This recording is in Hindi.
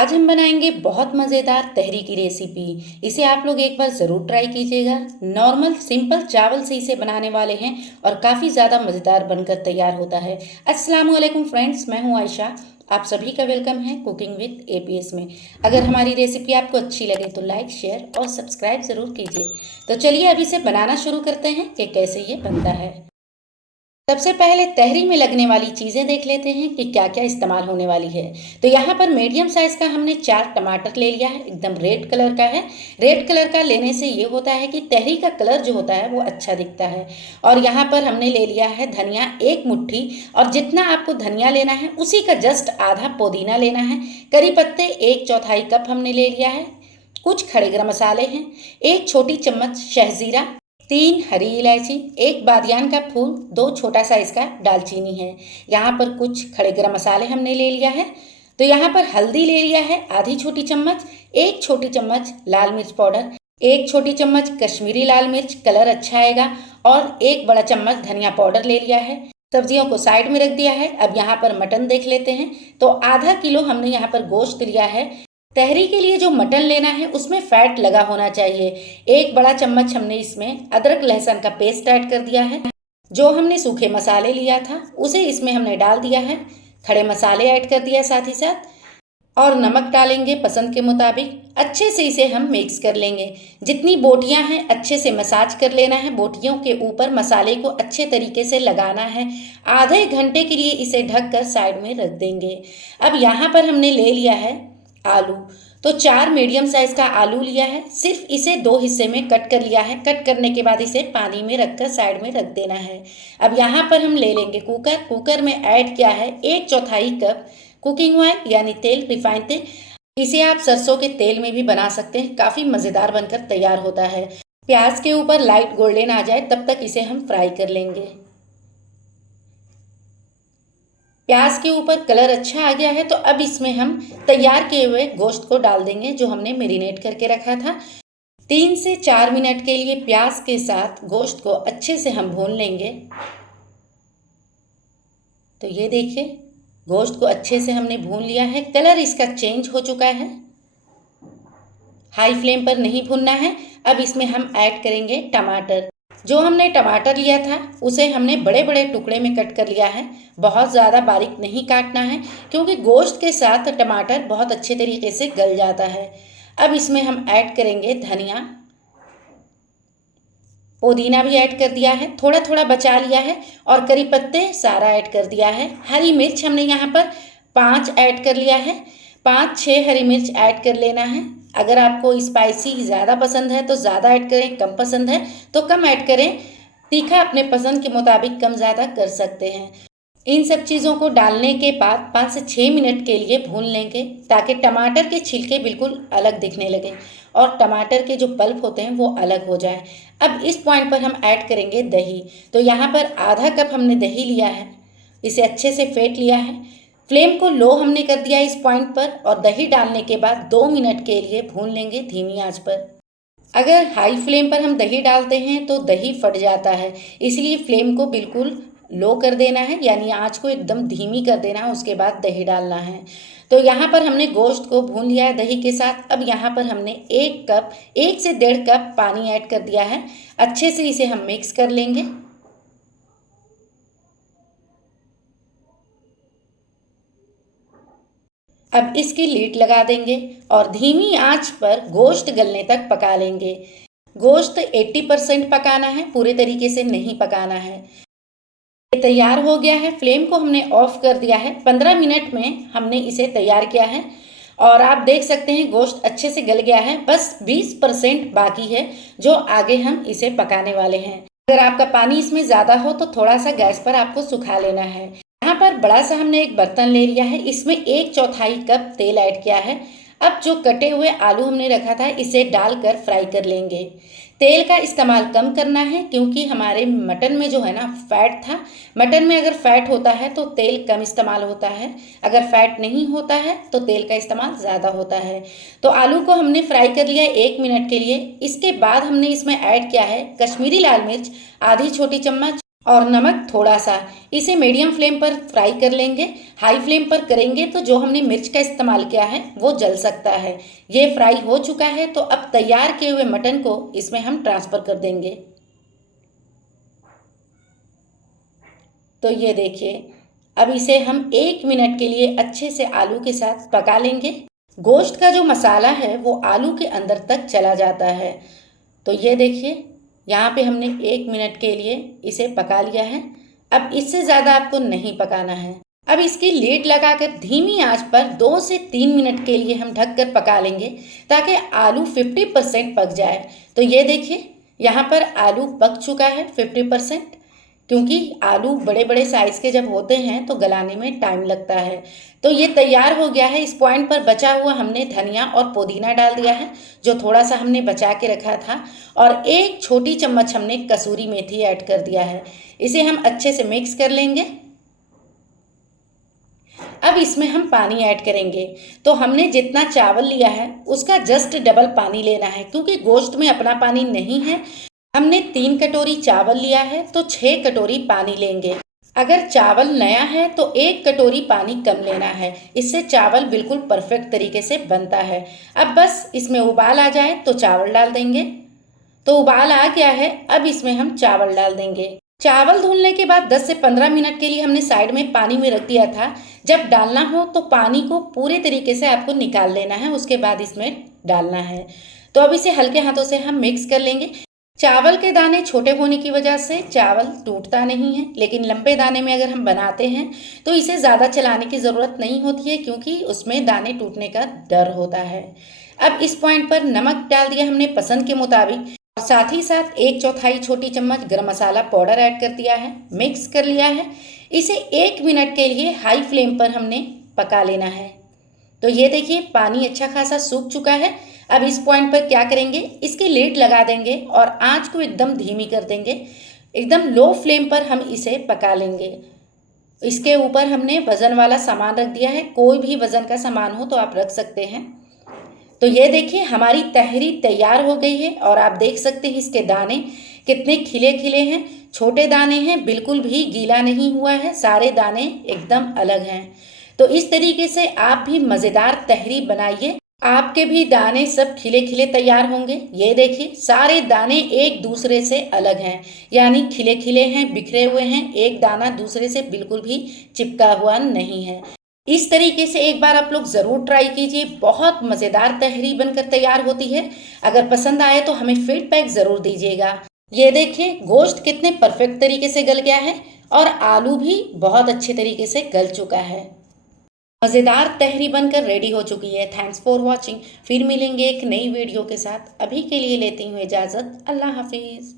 आज हम बनाएंगे बहुत मज़ेदार तहरी की रेसिपी। इसे आप लोग एक बार ज़रूर ट्राई कीजिएगा। नॉर्मल सिंपल चावल से इसे बनाने वाले हैं और काफ़ी ज़्यादा मज़ेदार बनकर तैयार होता है। अस्सलाम वालेकुम फ्रेंड्स, मैं हूं आयशा। आप सभी का वेलकम है कुकिंग विद एपीएस में। अगर हमारी रेसिपी आपको अच्छी लगे तो लाइक, शेयर और सब्सक्राइब ज़रूर कीजिए। तो चलिए अब इसे बनाना शुरू करते हैं कि कैसे ये बनता है। सबसे पहले तहरी में लगने वाली चीज़ें देख लेते हैं कि क्या क्या इस्तेमाल होने वाली है। तो यहाँ पर मीडियम साइज़ का हमने 4 टमाटर ले लिया है, एकदम रेड कलर का है। रेड कलर का लेने से ये होता है कि तहरी का कलर जो होता है वो अच्छा दिखता है। और यहाँ पर हमने ले लिया है धनिया 1 मुट्ठी, और जितना आपको धनिया लेना है उसी का जस्ट आधा पुदीना लेना है। करी पत्ते 1/4 कप हमने ले लिया है। कुछ खड़े गरम मसाले हैं, 1 छोटी चम्मच शहजीरा, 3 हरी इलायची, 1 बादियान का फूल, 2 छोटा साइज का दालचीनी है। यहाँ पर कुछ खड़े गरम मसाले हमने ले लिया है। तो यहाँ पर हल्दी ले लिया है आधी छोटी चम्मच, 1 छोटी चम्मच लाल मिर्च पाउडर, 1 छोटी चम्मच कश्मीरी लाल मिर्च, कलर अच्छा आएगा, और 1 बड़ा चम्मच धनिया पाउडर ले लिया है। सब्जियों को साइड में रख दिया है। अब यहाँ पर मटन देख लेते हैं। तो आधा किलो हमने यहाँ पर गोश्त लिया है। तहरी के लिए जो मटन लेना है उसमें फैट लगा होना चाहिए। 1 बड़ा चम्मच हमने इसमें अदरक लहसुन का पेस्ट ऐड कर दिया है। जो हमने सूखे मसाले लिया था उसे इसमें हमने डाल दिया है। खड़े मसाले ऐड कर दिया साथ ही साथ, और नमक डालेंगे पसंद के मुताबिक। अच्छे से इसे हम मिक्स कर लेंगे। जितनी बोटियां हैं अच्छे से मसाज कर लेना है। बोटियों के ऊपर मसाले को अच्छे तरीके से लगाना है। आधे घंटे के लिए इसे ढक कर साइड में रख देंगे। अब यहाँ पर हमने ले लिया है आलू। तो 4 मीडियम साइज का आलू लिया है। सिर्फ इसे 2 हिस्से में कट कर लिया है। कट करने के बाद इसे पानी में रखकर साइड में रख देना है। अब यहाँ पर हम ले लेंगे कुकर। कुकर में ऐड किया है 1/4 कप कुकिंग ऑयल यानी तेल, रिफाइंड तेल। इसे आप सरसों के तेल में भी बना सकते हैं, काफ़ी मज़ेदार बनकर तैयार होता है। प्याज के ऊपर लाइट गोल्डन आ जाए तब तक इसे हम फ्राई कर लेंगे। प्याज के ऊपर कलर अच्छा आ गया है तो अब इसमें हम तैयार किए हुए गोश्त को डाल देंगे जो हमने मैरिनेट करके रखा था। 3 से 4 मिनट के लिए प्याज के साथ गोश्त को अच्छे से हम भून लेंगे। तो ये देखिए, गोश्त को अच्छे से हमने भून लिया है। कलर इसका चेंज हो चुका है। हाई फ्लेम पर नहीं भूनना है। अब इसमें हम ऐड करेंगे टमाटर। जो हमने टमाटर लिया था उसे हमने बड़े बड़े टुकड़े में कट कर लिया है। बहुत ज़्यादा बारीक नहीं काटना है क्योंकि गोश्त के साथ टमाटर बहुत अच्छे तरीके से गल जाता है। अब इसमें हम ऐड करेंगे धनिया, पुदीना भी ऐड कर दिया है, थोड़ा थोड़ा बचा लिया है, और करी पत्ते सारा ऐड कर दिया है। हरी मिर्च हमने यहाँ पर 5 ऐड कर लिया है। 5-6 हरी मिर्च ऐड कर लेना है। अगर आपको स्पाइसी ज़्यादा पसंद है तो ज़्यादा ऐड करें, कम पसंद है तो कम ऐड करें। तीखा अपने पसंद के मुताबिक कम ज़्यादा कर सकते हैं। इन सब चीज़ों को डालने के बाद 5 से 6 मिनट के लिए भून लेंगे ताकि टमाटर के छिलके बिल्कुल अलग दिखने लगें और टमाटर के जो पल्प होते हैं वो अलग हो जाए। अब इस पॉइंट पर हम ऐड करेंगे दही। तो यहाँ पर आधा कप हमने दही लिया है। इसे अच्छे से फेंट लिया है। फ्लेम को लो हमने कर दिया इस पॉइंट पर, और दही डालने के बाद 2 मिनट के लिए भून लेंगे धीमी आंच पर। अगर हाई फ्लेम पर हम दही डालते हैं तो दही फट जाता है, इसलिए फ्लेम को बिल्कुल लो कर देना है, यानी आंच को एकदम धीमी कर देना है, उसके बाद दही डालना है। तो यहाँ पर हमने गोश्त को भून लिया है दही के साथ। अब यहाँ पर हमने 1 से 1.5 कप पानी ऐड कर दिया है। अच्छे से इसे हम मिक्स कर लेंगे। अब इसकी लीड लगा देंगे और धीमी आंच पर गोश्त गलने तक पका लेंगे। गोश्त 80% पकाना है, पूरे तरीके से नहीं पकाना है। ये तैयार हो गया है। फ्लेम को हमने ऑफ कर दिया है। 15 मिनट में हमने इसे तैयार किया है, और आप देख सकते हैं गोश्त अच्छे से गल गया है। बस 20% बाकी है जो आगे हम इसे पकाने वाले हैं। अगर आपका पानी इसमें ज़्यादा हो तो थोड़ा सा गैस पर आपको सुखा लेना है। यहाँ पर बड़ा सा हमने एक बर्तन ले लिया है। इसमें 1/4 कप तेल ऐड किया है। अब जो कटे हुए आलू हमने रखा था इसे डालकर फ्राई कर लेंगे। तेल का इस्तेमाल कम करना है क्योंकि हमारे मटन में जो है ना फैट था। मटन में अगर फैट होता है तो तेल कम इस्तेमाल होता है, अगर फैट नहीं होता है तो तेल का इस्तेमाल ज़्यादा होता है। तो आलू को हमने फ्राई कर लिया 1 मिनट के लिए। इसके बाद हमने इसमें ऐड किया है कश्मीरी लाल मिर्च आधी छोटी चम्मच, और नमक थोड़ा सा। इसे मीडियम फ्लेम पर फ्राई कर लेंगे। हाई फ्लेम पर करेंगे तो जो हमने मिर्च का इस्तेमाल किया है वो जल सकता है। ये फ्राई हो चुका है तो अब तैयार किए हुए मटन को इसमें हम ट्रांसफ़र कर देंगे। तो ये देखिए, अब इसे हम 1 मिनट के लिए अच्छे से आलू के साथ पका लेंगे। गोश्त का जो मसाला है वो आलू के अंदर तक चला जाता है। तो ये देखिए, यहाँ पे हमने 1 मिनट के लिए इसे पका लिया है। अब इससे ज़्यादा आपको नहीं पकाना है। अब इसकी लीड लगाकर धीमी आंच पर 2 से 3 मिनट के लिए हम ढककर पका लेंगे ताकि आलू 50% पक जाए। तो ये देखिए, यहाँ पर आलू पक चुका है 50%। क्योंकि आलू बड़े बड़े साइज़ के जब होते हैं तो गलाने में टाइम लगता है। तो ये तैयार हो गया है। इस पॉइंट पर बचा हुआ हमने धनिया और पुदीना डाल दिया है, जो थोड़ा सा हमने बचा के रखा था, और 1 छोटी चम्मच हमने कसूरी मेथी ऐड कर दिया है। इसे हम अच्छे से मिक्स कर लेंगे। अब इसमें हम पानी ऐड करेंगे। तो हमने जितना चावल लिया है उसका जस्ट डबल पानी लेना है, क्योंकि गोश्त में अपना पानी नहीं है। हमने 3 कटोरी चावल लिया है तो 6 कटोरी पानी लेंगे। अगर चावल नया है तो 1 कटोरी पानी कम लेना है। इससे चावल बिल्कुल परफेक्ट तरीके से बनता है। अब बस इसमें उबाल आ जाए तो चावल डाल देंगे। तो उबाल आ गया है, अब इसमें हम चावल डाल देंगे। चावल धुलने के बाद 10 से 15 मिनट के लिए हमने साइड में पानी में रख दिया था। जब डालना हो तो पानी को पूरे तरीके से आपको निकाल लेना है, उसके बाद इसमें डालना है। तो अब इसे हल्के हाथों से हम मिक्स कर लेंगे। चावल के दाने छोटे होने की वजह से चावल टूटता नहीं है, लेकिन लंबे दाने में अगर हम बनाते हैं तो इसे ज़्यादा चलाने की ज़रूरत नहीं होती है, क्योंकि उसमें दाने टूटने का डर होता है। अब इस पॉइंट पर नमक डाल दिया हमने पसंद के मुताबिक, और साथ ही साथ 1/4 छोटी चम्मच गरम मसाला पाउडर ऐड कर दिया है, मिक्स कर लिया है। इसे 1 मिनट के लिए हाई फ्लेम पर हमने पका लेना है। तो ये देखिए, पानी अच्छा खासा सूख चुका है। अब इस पॉइंट पर क्या करेंगे, इसकी लीड लगा देंगे और आंच को एकदम धीमी कर देंगे। एकदम लो फ्लेम पर हम इसे पका लेंगे। इसके ऊपर हमने वज़न वाला सामान रख दिया है, कोई भी वज़न का सामान हो तो आप रख सकते हैं। तो ये देखिए, हमारी तहरी तैयार हो गई है, और आप देख सकते हैं इसके दाने कितने खिले खिले हैं। छोटे दाने हैं, बिल्कुल भी गीला नहीं हुआ है, सारे दाने एकदम अलग हैं। तो इस तरीके से आप भी मज़ेदार तहरी बनाइए, आपके भी दाने सब खिले खिले तैयार होंगे। ये देखिए, सारे दाने एक दूसरे से अलग हैं, यानी खिले खिले हैं, बिखरे हुए हैं, एक दाना दूसरे से बिल्कुल भी चिपका हुआ नहीं है। इस तरीके से एक बार आप लोग ज़रूर ट्राई कीजिए, बहुत मज़ेदार तहरी बनकर तैयार होती है। अगर पसंद आए तो हमें फीडबैक ज़रूर दीजिएगा। ये देखिए, गोश्त कितने परफेक्ट तरीके से गल गया है, और आलू भी बहुत अच्छे तरीके से गल चुका है। मज़ेदार तहरी बनकर रेडी हो चुकी है। Thanks for watching. फिर मिलेंगे एक नई वीडियो के साथ। अभी के लिए लेती हूँ इजाज़त। अल्लाह हाफिज़।